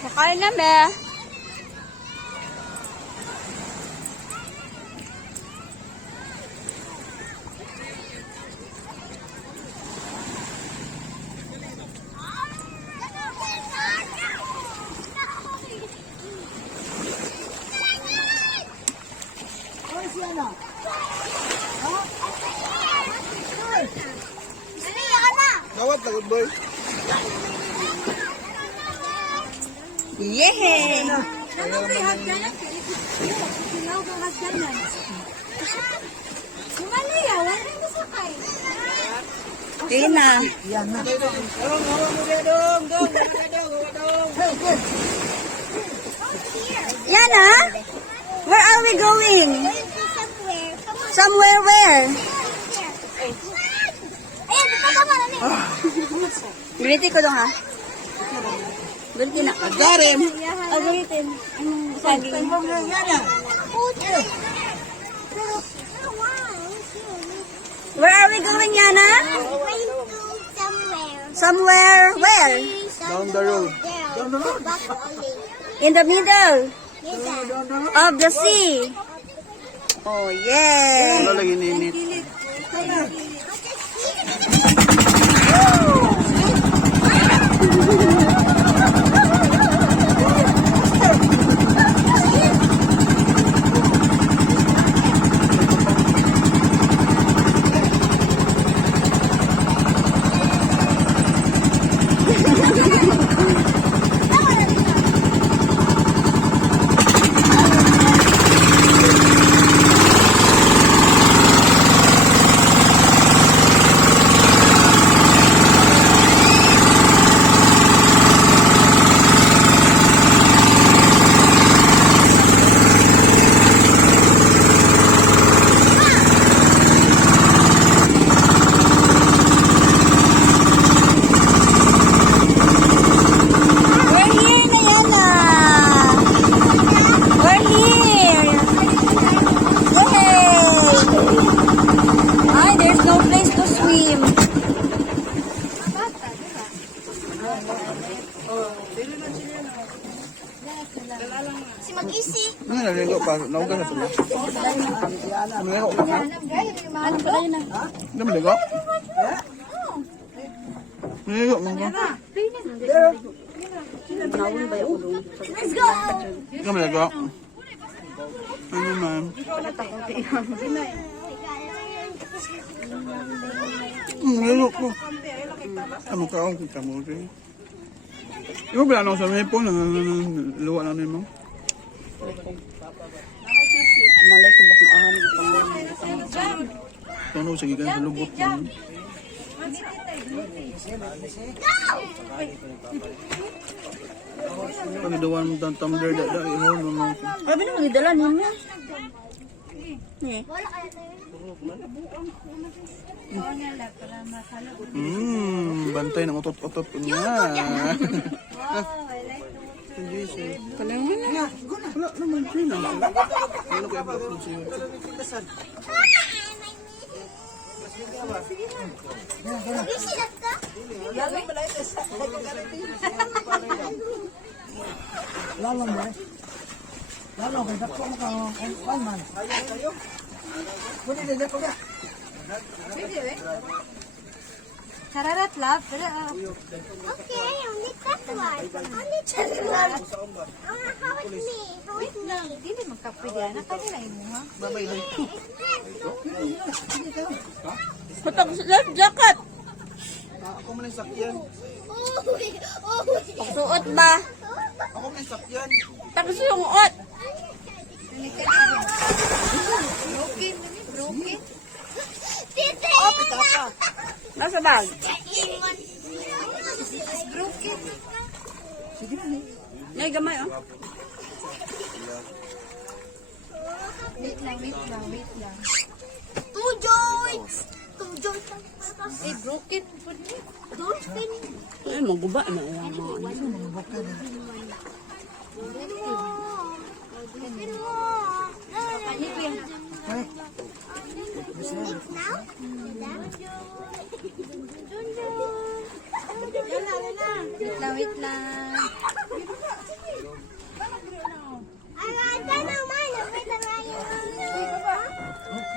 Kakain na, be. Gawat na, good boy. Yehey! Tina. Yana, where are we going? Somewhere where? Beriti ko dong ha. Beriti na. Agarim. Agaritin. Saging. Where are we going, Yana? Somewhere where? Down the road. In the middle of the sea. Oh, yeah. Wala lagi ninit. Si Mag-isi. Ano naligo pa? Nauga na sila. Naligo pa ka? Hindi maligo? Naligo mo ka? Let's go! Hindi ka maligo? Ano man? Naligo ko. Amo ka ako kita mo rin. Di ba pala sa may po, luwa na mo? Malay ko bakit ahan Tono, sige ka sa lubot mo. Pagdawan mo ng tumbler, ihon mo mo. Grabe na magdala ninyo. Eh. Bantay ng utot-utot niya. Kalangan na. Wala naman siya na. Ano kaya ba ito siya? Mag-isi lang ka? Sararat love. Okay, only that one. Only that one. How with me? How with me? Dili magkapwede na kanila imo ha. Babay lang. Putok life jacket. Ako man ang sakyan. Suot ba? Ako man ang sakyan. Tapos yung uot. Broken. Titi! Nasa bag. Broken. Nay gamay oh. Wait lang. Two joints. Eh, broken. Broken. Ay maguba na yung mga Now? Wait lang, wait lang.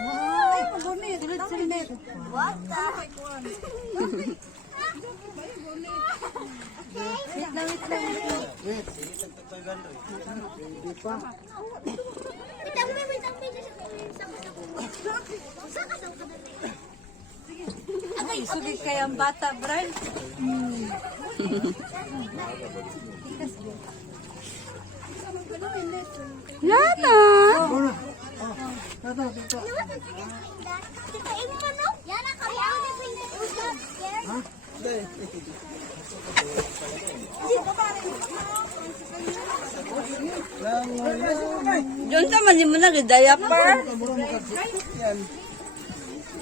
Ay, magunit. Sulit. What the? Wait lang, wait lang. Ay, sugig kaya ang bata, Brian. Yana! Doon sa man mo na diaper. Yan.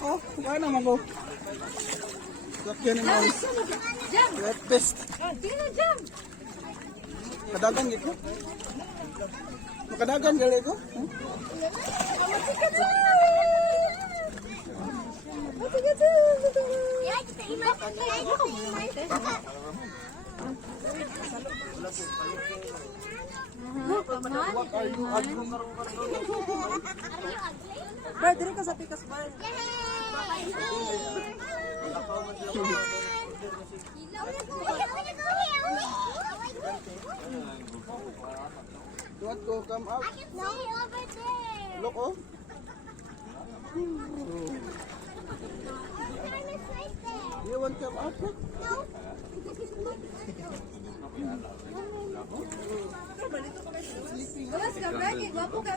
Oh, kaya naman ko. Sakyan ni Mami. Wet best. Sino dyan? Kadagan gitu. Makadagan gali ko. Brad, diri ka sa pikas, Brad. Tuwad ko, come up. Look oh. You want come up? Look. Bukas ka, Brad. Gwapo ka.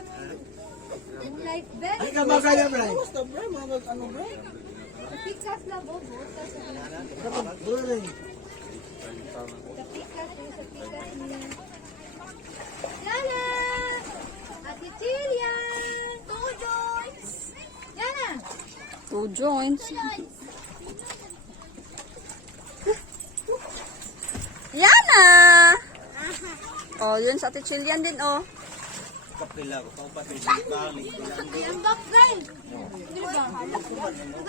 Life best. Ay, kama kaya, Bray. Basta, Bray. Mga ano, Bray? Pikas na, Bobo. Bray. Sa pikas niya. Yana! Ate Jillian! 2 joints! Yana! 2 joints? Yana! Oh, yun sa Ate Jillian din, oh. Kapila ko, pang balik. Ang bak, guys!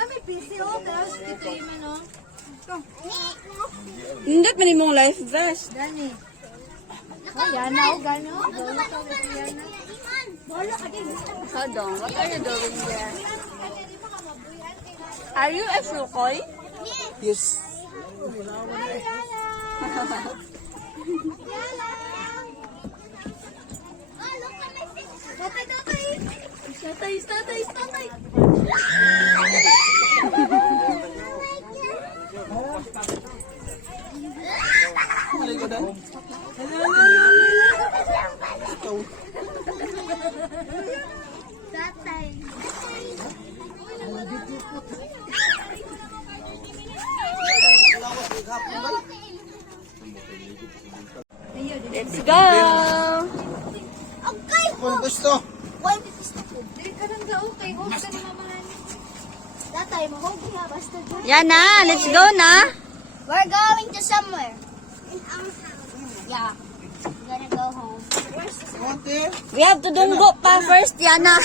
May PC, oh. Tapos ito yung ano. Hindi man yung life vest. Dani. Oh, Yana, oh, gano. Hadong, what are you doing there? Are you a Sukoy? Yes. Tatay. Malay ko dahil. Let's go! Okay. Kung gusto. Why did you stop? Dili ka nang daw kay Hope ka ni mamahan. Tatay, mahugay nga basta dyan. Yana, let's go na! We're going to somewhere. In our house. Yeah. We're gonna go home. Where's the Monte. We have to dunggo pa first, Yana.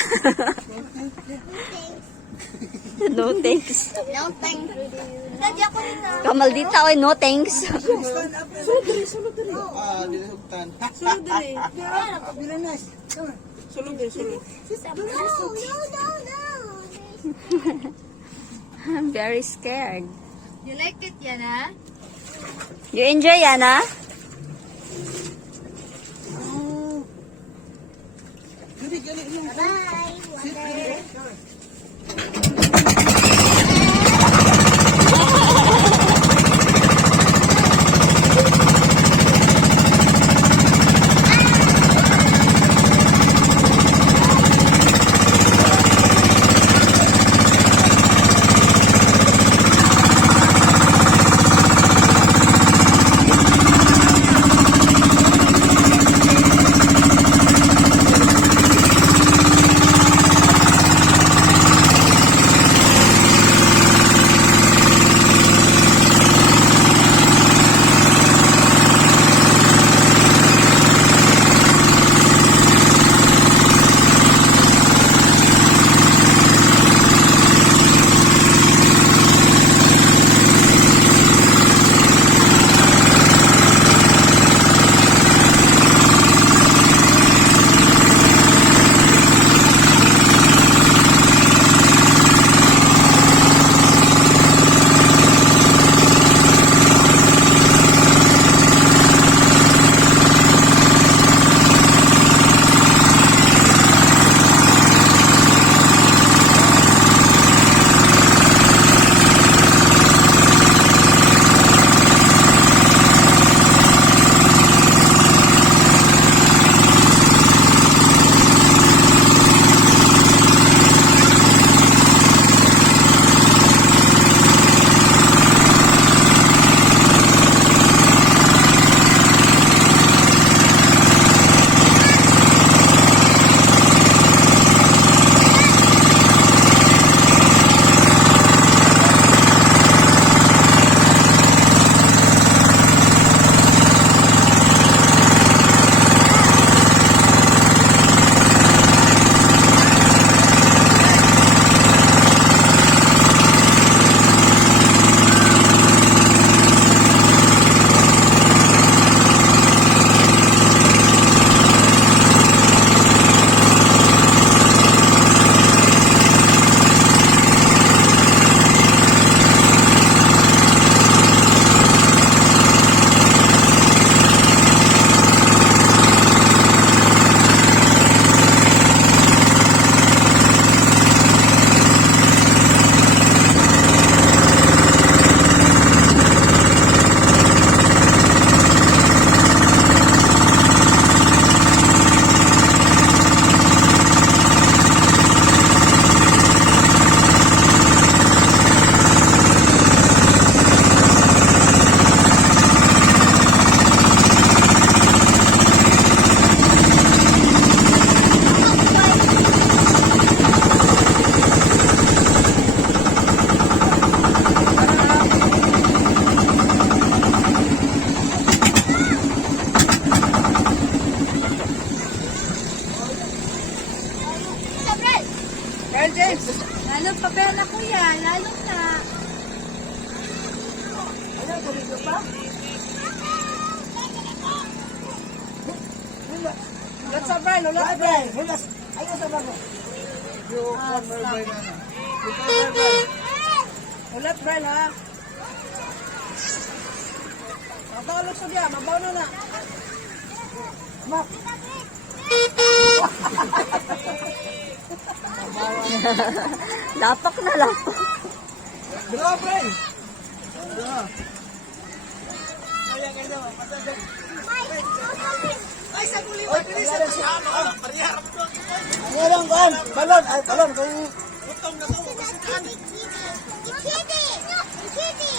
No thanks. No thanks. Daddy ako rin na. Kamaldita, oy, no thanks. Ah, dinasugtan. Sulog din, sulog. No. I'm very scared. You liked it, Yana? You enjoy, Yana? Bye. Let's have Brian. Let's Brian. Ayun sa bago. Ulat Brian ha. Matulog sa diya. Mabaw na na. Mak. Lapak na lapak. Dalawa Brian. Ay, sa guli. Ay, pili sa guli. Ngayon, Juan. Balon. Ay, balon. Kung utong na sa Kitty.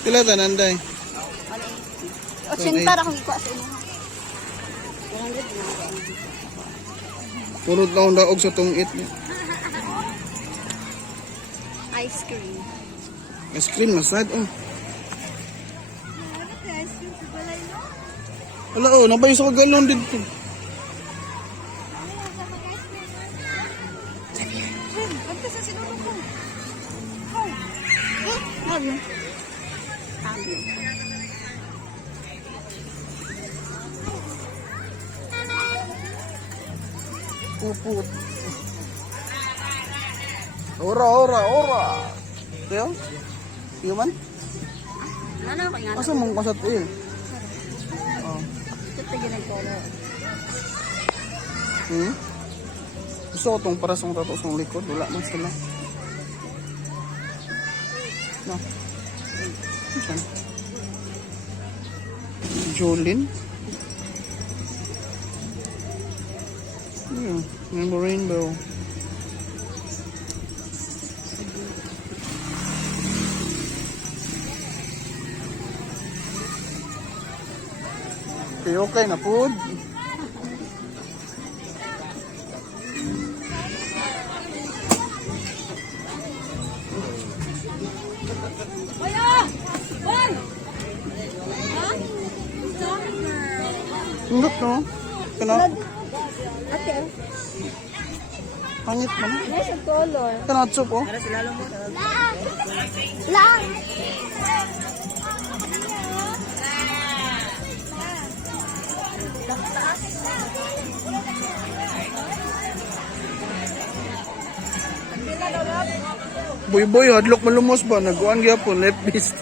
Pila tanan day. O, sinta akong ikuha sa inyo. Puro taon daog sa tong it. Ice cream. Ice cream na sad oh. Wala oh, nabay sa galon dito. Sabi. Sabi. Puput. Ora. Tiyo? Tiyo man? Ano ako nga? Asa mong kasat il? Oh. Ito ginagkolo. Gusto ko tong para sa tato sa likod. Wala man sila. No. Saan? Jolene? Yeah, rainbow. Okay na food. Indot no? Kana? Ate, Pangit man. nice ang color. Kana soup oh. Lang. Boy, hadlok malumos ba? Naguan gyapon left beast.